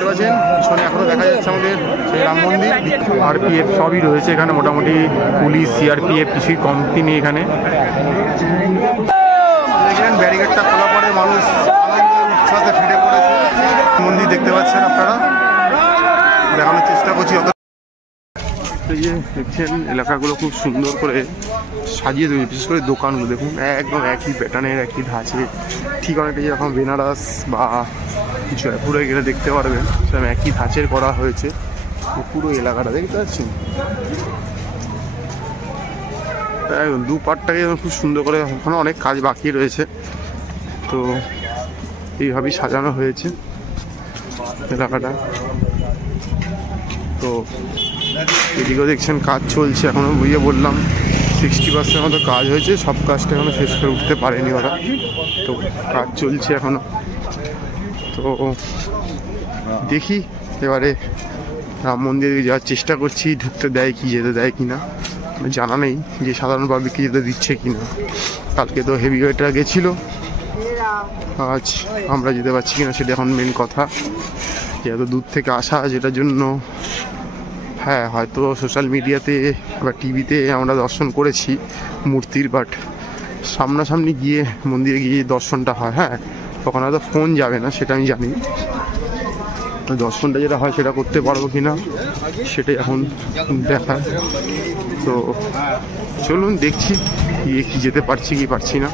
দেখতে পাচ্ছেন পিছনে এখনো দেখা যাচ্ছে আমাদের সেই রাম মন্দির। আরপিএফ সবই রয়েছে এখানে, মোটামুটি পুলিশ সিআরপিএফ কিছুই কমতি নেই এখানে। দেখেন ব্যারিকেডটা খোলা পরে মানুষ উৎসাহে ফিরে পড়েছে। মন্দির দেখতে পাচ্ছেন আপনারা, দেখানোর চেষ্টা করছি। এই যে দেখছেন এলাকাগুলো খুব সুন্দর করে সাজিয়ে দেবে, বিশেষ করে দোকানগুলো দেখুন একদম একই প্যাটার্নের একই ধাঁচে, ঠিক অনেকটা যেরকম বেনারস বা জয়পুরে গেলে দেখতে পারবেন সেরকম একই ধাঁচের করা হয়েছে পুরো এলাকাটা, দেখতে পাচ্ছেন একদম দু পাটটাকে খুব সুন্দর করে। ওখানে অনেক কাজ বাকি রয়েছে, তো এইভাবেই সাজানো হয়েছে এলাকাটা। তো এদিকেও দেখছেন কাজ চলছে এখনো, বুঝিয়ে বললাম 60% মতো কাজ হয়েছে, সব কাজটা এখনো শেষ করে উঠতে পারেনি ওরা, তো কাজ চলছে এখনো। তো দেখি এবারে রাম মন্দিরে যাওয়ার চেষ্টা করছি, ঢুকতে দেয় কি যেতে দেয় কি না জানা নেই, যে সাধারণ পাবলিককে যেতে দিচ্ছে কি না। কালকে তো হেভিওয়েটরা গেছিলো, আজ আমরা যেতে পারছি কিনা সেটা এখন মেন কথা। যে এত দূর থেকে আসা, যেটার জন্য হ্যাঁ হয়তো সোশ্যাল মিডিয়াতে বা টিভিতে আমরা দর্শন করেছি মূর্তির, বাট সামনাসামনি গিয়ে মন্দিরে গিয়ে দর্শনটা হয়, হ্যাঁ তখন হয়তো ফোন যাবে না সেটা আমি জানি, তো দর্শনটা যেটা হয় সেটা করতে পারবো কিনা সেটাই এখন দেখার। তো চলুন দেখছি গিয়ে কি যেতে পারছি কি পারছি না।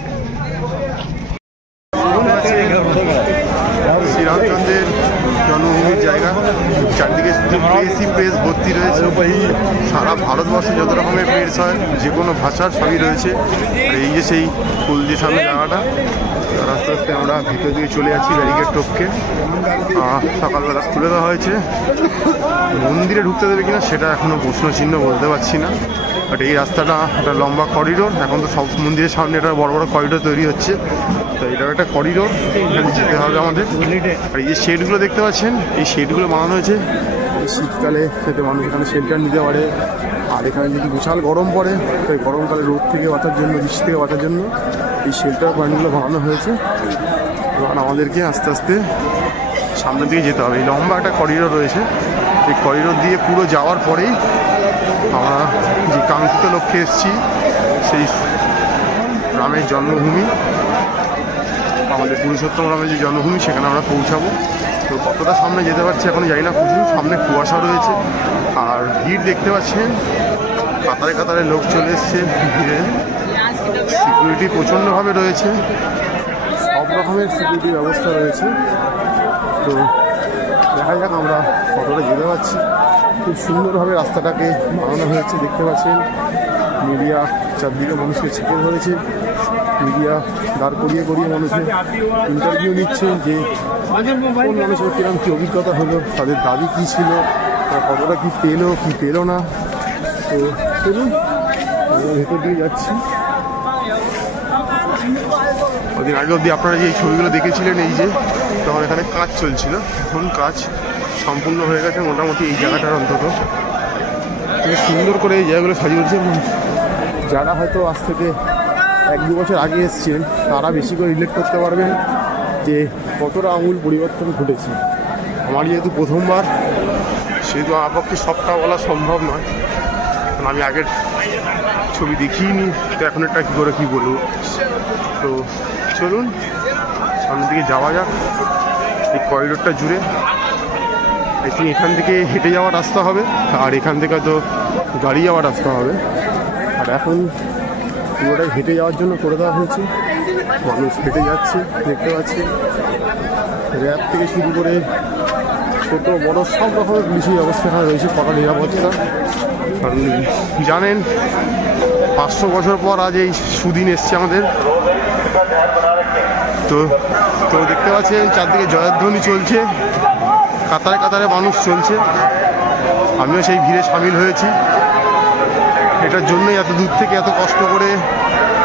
শ্রীরামচন্দ্রের জন্মভূমির জায়গা, চারদিকে প্রেস ভর্তি রয়েছে, সারা ভারতবর্ষে যত রকমের প্রেস হয় যে কোনো ভাষার সবই রয়েছে। আর এই যে সেই ফুল দিয়ে সামনে জায়গাটা, আস্তে আস্তে আমরা ভিতর দিকে চলে যাচ্ছি ব্যারিকেড টপকে। সকালবেলা খুলে দেওয়া হয়েছে, মন্দিরে ঢুকতে দেবে কিনা সেটা এখনও প্রশ্নচিহ্ন, বলতে পারছি না। বাট এই রাস্তাটা একটা লম্বা করিডোর, এখন তো সব মন্দিরের সামনে একটা বড় বড় করিডোর তৈরি হচ্ছে, তো এটাও একটা করিডোর, এখানে যেতে হবে আমাদের। আর এই যে শেডগুলো দেখতে পাচ্ছেন, এই শেডগুলো বানানো হয়েছে এই শীতকালে, যাতে মানুষ এখানে শেল্টার নিতে পারে। আর এখানে যদি বিশাল গরম পড়ে, তো এই গরমকালে রোদ থেকে বাঁচার জন্য, বৃষ্টি থেকে বাঁচার জন্য এই শেল্টার পয়েন্টগুলো বানানো হয়েছে। এবার আমাদেরকে আস্তে আস্তে সামনের দিকে যেতে হবে। এই লম্বা একটা করিডোর রয়েছে, এই করিডোর দিয়ে পুরো যাওয়ার পরেই আমরা যে কাঙ্ক্ষিত লক্ষ্যে এসেছি, সেই রামের জন্মভূমি, আমাদের পুরুষোত্তম রামের যে জন্মভূমি, সেখানে আমরা পৌঁছাবো। তো কতটা সামনে যেতে পারছি এখন জানি না, প্রচুর সামনে কুয়াশা রয়েছে আর ভিড় দেখতে পাচ্ছেন, কাতারে কাতারে লোক চলে এসছে ভিড়ে। সিকিউরিটি প্রচণ্ডভাবে রয়েছে, সব রকমের সিকিউরিটি ব্যবস্থা রয়েছে। তো দেখা যাক আমরা কতটা যেতে পারছি। খুব সুন্দরভাবে রাস্তাটাকে বানানো হয়েছে, দেখতে পাচ্ছেন মিডিয়া চারদিকে মানুষকে ছেঁকে ধরেছে, মিডিয়া দাঁড় করিয়ে করিয়ে মানুষের ইন্টারভিউ নিচ্ছে যে কোন মানুষের কিরকম কী অভিজ্ঞতা হলো, তাদের দাবি কী ছিল, কতটা কী পেলো কী পেলো না। তো চলুন ভেতর দিয়ে যাচ্ছি। ওদিন আগে অবধি আপনারা যে এই ছবিগুলো দেখেছিলেন, এই যে তখন এখানে কাজ চলছিল, এখন কাজ সম্পূর্ণ হয়ে গেছে মোটামুটি এই জায়গাটার অন্তত। খুব সুন্দর করে এই জায়গাগুলো সাজিয়ে উঠছে। যারা হয়তো আজ থেকে 1-2 বছর আগে এসছেন, তারা বেশি করে রিলেট করতে পারবেন যে কতটা আমূল পরিবর্তন ঘটেছে। আমার যেহেতু প্রথমবার, সেহেতু আমার পক্ষে সবটা বলা সম্ভব নয়, কারণ আমি আগের ছবি দেখিনি, তো এখন একটা কী করে কী বলবো। তো চলুন সামনের দিকে যাওয়া যাক। এই করিডোরটা জুড়ে এখান থেকে হেঁটে যাওয়ার রাস্তা হবে, আর এখান থেকে তো গাড়ি যাওয়ার রাস্তা হবে। আর এখন পুরোটাই হেঁটে যাওয়ার জন্য করে দেওয়া হয়েছে, মানুষ হেঁটে যাচ্ছে দেখতে পাচ্ছি। র্যাব থেকে শুরু করে ছোটো বড়ো সব রকমের পুলিশি ব্যবস্থা এখানে রয়েছে, কড়া নিরাপত্তা। কারণ জানেন 500 বছর পর আজ এই সুদিন এসছে আমাদের। তো তো দেখতে পাচ্ছেন চারদিকে জয়ধ্বনি চলছে, কাতারে কাতারে মানুষ চলছে, আমিও সেই ভিড়ে সামিল হয়েছি। এটার জন্যই এত দূর থেকে এত কষ্ট করে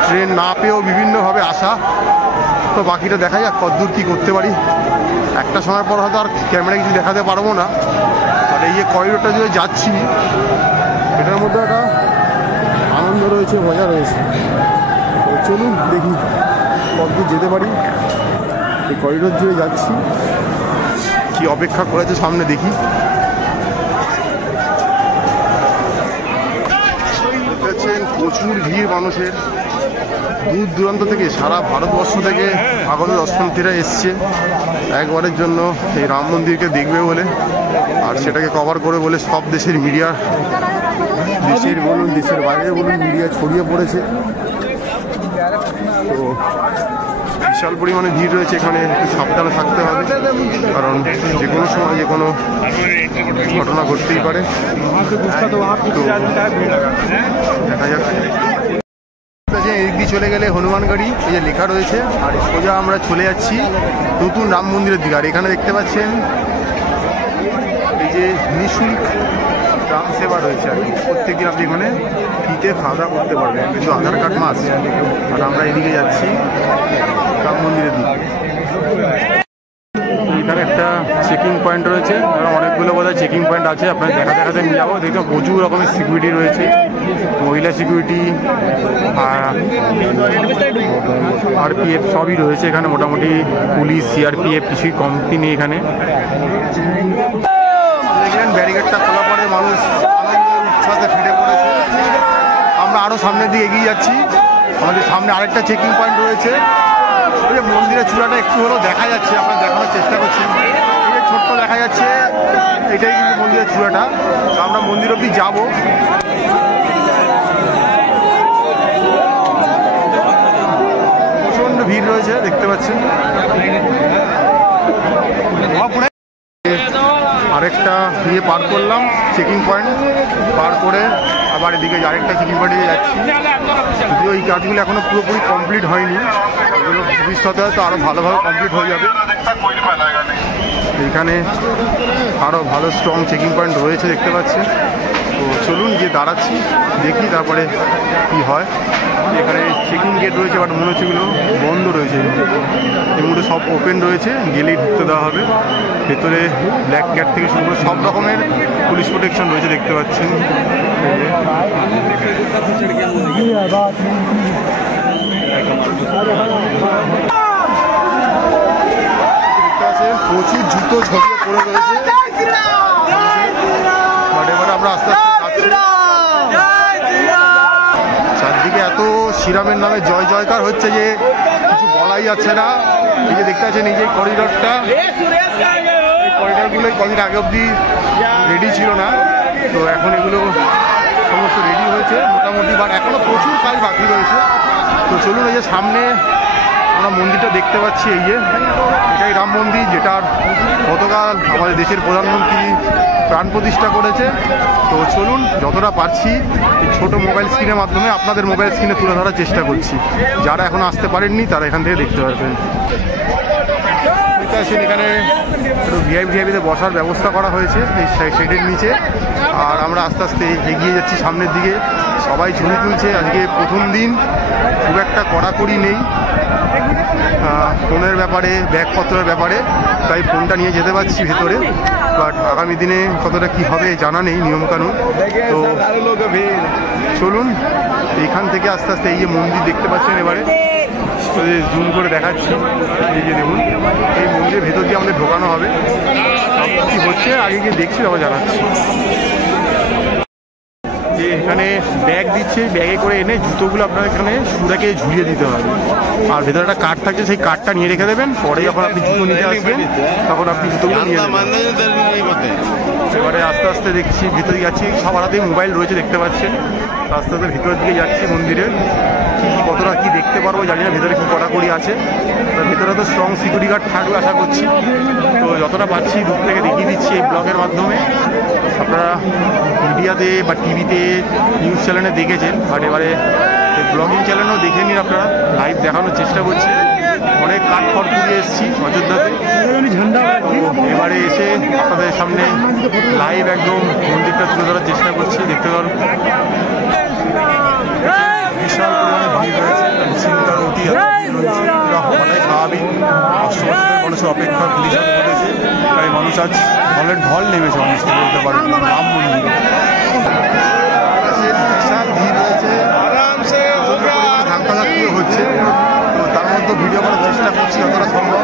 ট্রেন না পেয়েও বিভিন্নভাবে আসা। তো বাকিটা দেখা যাক কতদূর কী করতে পারি। একটা সময় পর হয়তো আর ক্যামেরা কিছু দেখাতে পারবো না, আর এই যে করিডোরটা যে যাচ্ছি, এটার মধ্যে একটা আনন্দ রয়েছে, মজা রয়েছে। তো চলুন দেখি কতদূর যেতে পারি। এই করিডোর জুড়ে যাচ্ছি, কি অপেক্ষা করেছে সামনে দেখি। প্রচুর ভিড় মানুষের, দূর দূরান্ত থেকে সারা ভারতবর্ষ থেকে আগত দর্শনার্থীরা এসছে একবারের জন্য এই রাম মন্দিরকে দেখবে বলে, আর সেটাকে কভার করে বলে সব দেশের মিডিয়া, দেশের বলুন দেশের বাইরে বলুন, মিডিয়া ছড়িয়ে পড়েছে। তো বিশাল পরিমাণে ভিড় রয়েছে এখানে, একটু সাবধানে থাকতে হবে, কারণ যে কোনো সময় যে কোনো ঘটনা ঘটতেই পারে। তো দেখা যাক। এদিক দিয়ে চলে গেলে হনুমানগড়ি এই যে লেখা রয়েছে, আর সোজা আমরা চলে যাচ্ছি নতুন রাম মন্দিরের দিকে। আর এখানে দেখতে পাচ্ছেন এই যে নিঃশুল্ক রাম সেবা রয়েছে আর কি, প্রত্যেকদিন আপনি এখানে ফ্রিতে খাওয়া দাওয়া করতে পারবেন, কিন্তু আধার কার্ড মাস্ট। আর আমরা এদিকে যাচ্ছি রাম মন্দিরের দিকে। এখানে একটা চেকিং পয়েন্ট রয়েছে, অনেকগুলো বোধহয় চেকিং পয়েন্ট আছে, আপনাকে দেখাতে নিয়ে যাবো। দেখুন প্রচুর রকমের সিকিউরিটি রয়েছে, মহিলা সিকিউরিটি, আরপিএফ সবই রয়েছে এখানে। মোটামুটি পুলিশ, সিআরপিএফ কিছুই কমতি নেই এখানে। দেখলেন ব্যারিকেডটা খোলা পরে মানুষ আনন্দের উচ্ছ্বাসে ফিরে পড়েছে। আমরা আরও সামনের দিকে এগিয়ে যাচ্ছি, আমাদের সামনে আরেকটা চেকিং পয়েন্ট রয়েছে। ওই যে মন্দিরের চূড়াটা একটু হলেও দেখা যাচ্ছে, আপনারা দেখানোর চেষ্টা করছি। এই যে ছোট্ট দেখা যাচ্ছে, এটাই কিন্তু মন্দিরের চূড়াটা। আমরা মন্দির অবধি যাবো। প্রচণ্ড ভিড় রয়েছে দেখতে পাচ্ছেন। আরেকটা ইয়ে পার করলাম, চেকিং পয়েন্ট পার করে আবার এদিকে আরেকটা চেকিং পয়েন্টে যাচ্ছি। যদিও এই কাজগুলো এখনো পুরোপুরি কমপ্লিট হয়নি, এগুলো ভবিষ্যতে হয়তো আরও ভালোভাবে কমপ্লিট হয়ে যাবে। এখানে আরও ভালো স্ট্রং চেকিং পয়েন্ট রয়েছে দেখতে পাচ্ছেন। তো চলুন গিয়ে দাঁড়াচ্ছি, দেখি তারপরে কি হয়। এখানে চেকিং গেট রয়েছে, বাট মনে হচ্ছে এগুলো বন্ধ রয়েছে। এই মুহূর্তে সব ওপেন রয়েছে, গেলেই ঢুকতে দেওয়া হবে। ভেতরে ব্ল্যাক ক্যাট থেকে শুরু করে সব রকমের পুলিশ প্রোটেকশন রয়েছে দেখতে পাচ্ছেন। প্রচুর জুতো ছড়িয়ে পড়ে রয়েছে, এবারে আমরা আস্তে আস্তে চারদিকে এত শ্রীরামের নামে জয় জয়কার হচ্ছে যে কিছু বলাই যাচ্ছে না। এই যে দেখতে পাচ্ছেন এই যে করিডোরটা, এই করিডোরগুলোই কদিন আগে অবধি রেডি ছিল না, তো এখন এগুলো সমস্ত রেডি হয়েছে মোটামুটি, বাট এখনো প্রচুর কাজ বাকি রয়েছে। তো চলুন এই যে সামনে আমরা মন্দিরটা দেখতে পাচ্ছি, এই যে এটাই রাম মন্দির, যেটার গতকাল আমাদের দেশের প্রধানমন্ত্রী প্রাণ প্রতিষ্ঠা করেছে। তো চলুন যতটা পারছি এই ছোটো মোবাইল স্ক্রিনের মাধ্যমে আপনাদের মোবাইল স্ক্রিনে তুলে ধরার চেষ্টা করছি। যারা এখন আসতে পারেননি তারা এখান থেকে দেখতে পারবেন। এখানে একটু ভিআইপিতে বসার ব্যবস্থা করা হয়েছে এই শেডের নিচে। আর আমরা আস্তে আস্তে এগিয়ে যাচ্ছি সামনের দিকে। সবাই ছবি তুলছে, আজকে প্রথম দিন, খুব একটা কড়াকড়ি নেই ফোনের ব্যাপারে, ব্যাগপত্রের ব্যাপারে, তাই ফোনটা নিয়ে যেতে পারছি ভেতরে। বাট আগামী দিনে কতটা কি হবে জানা নেই নিয়মকানুন। তো চলুন এখান থেকে আস্তে আস্তে এই যে মন্দির দেখতে পাচ্ছেন, এবারে জুম করে দেখাচ্ছি। এই যে দেখুন, এই মন্দিরের ভেতর দিয়ে আমাদের ঢোকানো হবে। কি হচ্ছে আগে গিয়ে দেখছি, তারপর জানাচ্ছি। যে এখানে ব্যাগ দিচ্ছে, ব্যাগে করে এনে জুতোগুলো আপনার এখানে সুরাকে ঝুলিয়ে দিতে হবে। আর ভেতরে একটা কার্ড থাকছে, সেই কার্ডটা নিয়ে রেখে দেবেন, পরে যখন আপনি জুতো নিতে আসবেন তখন আপনি জুতোগুলো নিয়ে নেবেন। এবারে আস্তে আস্তে দেখছি ভিতরে যাচ্ছি, সবার হাতেই মোবাইল রয়েছে দেখতে পাচ্ছেন। আস্তে আস্তে ভিতরের দিকে যাচ্ছি মন্দিরে। কতটা কি দেখতে পারবো জানি না, ভেতরে কি কড়াকড়ি আছে। তার ভেতরে তো স্ট্রং সিকিউরিটি গার্ড থাকবে আশা করছি। তো যতটা পাচ্ছি দূর থেকে দেখিয়ে দিচ্ছি এই ব্লগের মাধ্যমে। আপনারা মিডিয়াতে বা টিভিতে নিউজ চ্যানেলে দেখেছেন, বাট এবারে ব্লগিং চ্যানেলেও দেখে নিন আপনারা, লাইভ দেখানোর চেষ্টা করছি। অনেক কাঠ খড় পুড়িয়ে এসেছি অযোধ্যাতে, এবারে এসে আপনাদের সামনে লাইভ একদম মন্দিরটা তুলে ধরার চেষ্টা করছি। দেখতে পারো বিশাল পরিমাণে ভিড় রয়েছে, চিন্তার অতি অনেক স্বাভাবিক। মানুষের অপেক্ষা পুলিশ ঘটেছে, তাই মানুষ আজ মনের ঢল নেমেছে মানুষকে বলতে পারেন রাম মন্দির। বিশাল ভিড় রয়েছে, ধাক্কাধাক্কিও হচ্ছে, তো তার মধ্যে ভিডিও করার চেষ্টা করছি যতটা সম্ভব।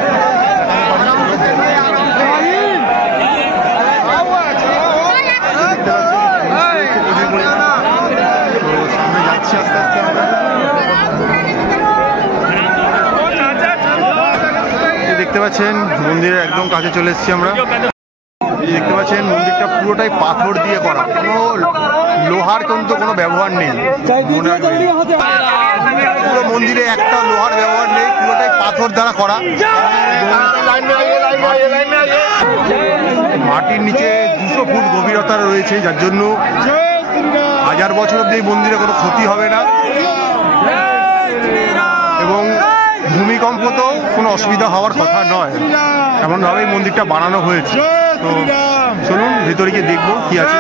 দেখতে পাচ্ছেন মন্দিরের একদম কাছে চলে এসেছি আমরা। এই দেখতে পাচ্ছেন মন্দিরটা পুরোটাই পাথর দিয়ে করা, কোনো লোহার কিন্তু কোনো ব্যবহার নেই। পুরো মন্দিরে একটা লোহার ব্যবহার নেই, পুরোটাই পাথর দ্বারা করা। মাটির নিচে 200 ফুট গভীরতা রয়েছে, যার জন্য 1000 বছর অব্দি এই মন্দিরে কোনো ক্ষতি হবে না এবং ভূমিকম্পতেও কোনো অসুবিধা হওয়ার কথা নয়, এমনভাবে এই মন্দিরটা বানানো হয়েছে। তো চলুন ভিতরে গিয়ে দেখবো কি আছে।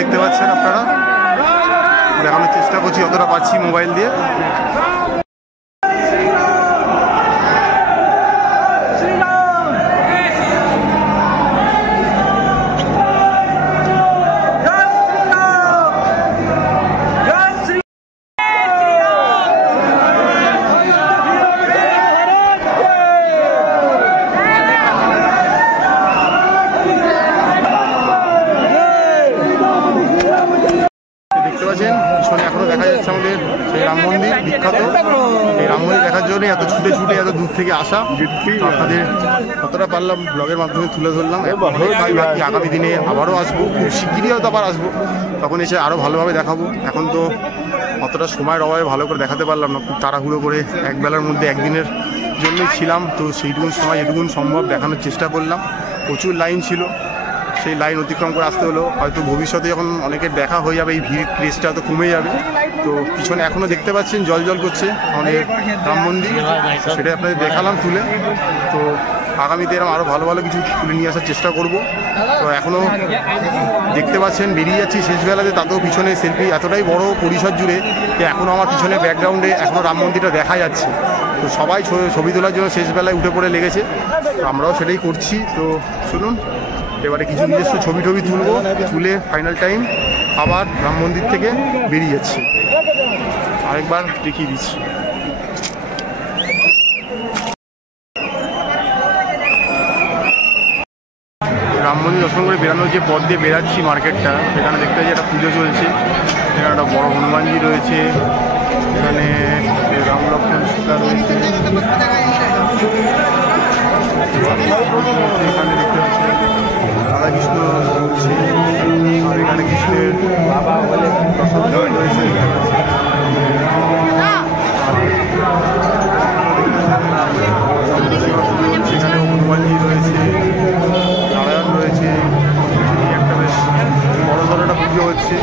দেখতে পাচ্ছেন আপনারা, দেখানোর চেষ্টা করছি যতটা পাচ্ছি মোবাইল দিয়ে। পিছনে এখনো দেখা যাচ্ছে আমাদের সেই রাম মন্দির বিখ্যাত। এই রাম মন্দির দেখার জন্য এত ছুটে ছুটে এত দূর থেকে আসা। আপনাদের কতটা পারলাম ব্লগের মাধ্যমে তুলে ধরলাম। বাকি আগামী দিনে আবারও আসবো, খুব শিগগিরই হয়তো আবার আসবো, তখন এসে আরও ভালোভাবে দেখাবো। এখন তো অতটা সময়ের অভাবে ভালো করে দেখাতে পারলাম না, খুব তাড়াহুড়ো করে একবেলার মধ্যে একদিনের জন্যই ছিলাম, তো সেইটুকুন সময় যেটুকুন সম্ভব দেখানোর চেষ্টা করলাম। প্রচুর লাইন ছিল, সেই লাইন অতিক্রম করে আসতে হলো। হয়তো ভবিষ্যতে যখন অনেকের দেখা হয়ে যাবে এই ভিড় ক্রেজটা তো কমে যাবে। তো পিছনে এখনও দেখতে পাচ্ছেন জল জল করছে আমাদের রাম মন্দির, সেটা আপনাদের দেখালাম তুলে। তো আগামীতে এরকম আরও ভালো ভালো কিছু তুলে নিয়ে আসার চেষ্টা করব। তো এখনও দেখতে পাচ্ছেন বেরিয়ে যাচ্ছি শেষবেলাতে, তাতেও পিছনে সেলফি এতটাই বড় পরিসর জুড়ে যে এখনও আমার পিছনে ব্যাকগ্রাউন্ডে এখনও রাম মন্দিরটা দেখা যাচ্ছে। তো সবাই ছবি তোলার জন্য শেষবেলায় উঠে পড়ে লেগেছে, আমরাও সেটাই করছি। তো শুনুন, এবারে কিছু নিজস্ব ছবি তুলবো, তুলে ফাইনাল টাইম আবার রাম মন্দির থেকে বেরিয়ে যাচ্ছি। আরেকবার দেখিয়ে দিচ্ছি। রাম মন্দির দর্শন করে বেরানোর যে পথ দিয়ে বেরাচ্ছি মার্কেটটা, সেখানে দেখতে পাচ্ছি একটা পুজো চলছে। সেখানে একটা বড় হনুমানজি রয়েছে, এখানে রাম লক্ষ্মণ সীতা রয়েছে, এখানে দেখতে পাচ্ছি রাধা কৃষ্ণ রয়েছে, আর এখানে কৃষ্ণের বাবা বলে রয়েছে। সেখানে হনুমানজি রয়েছে, নারায়ণ রয়েছে, একটা বেশ বড় ধরনের একটা পুজো হচ্ছে।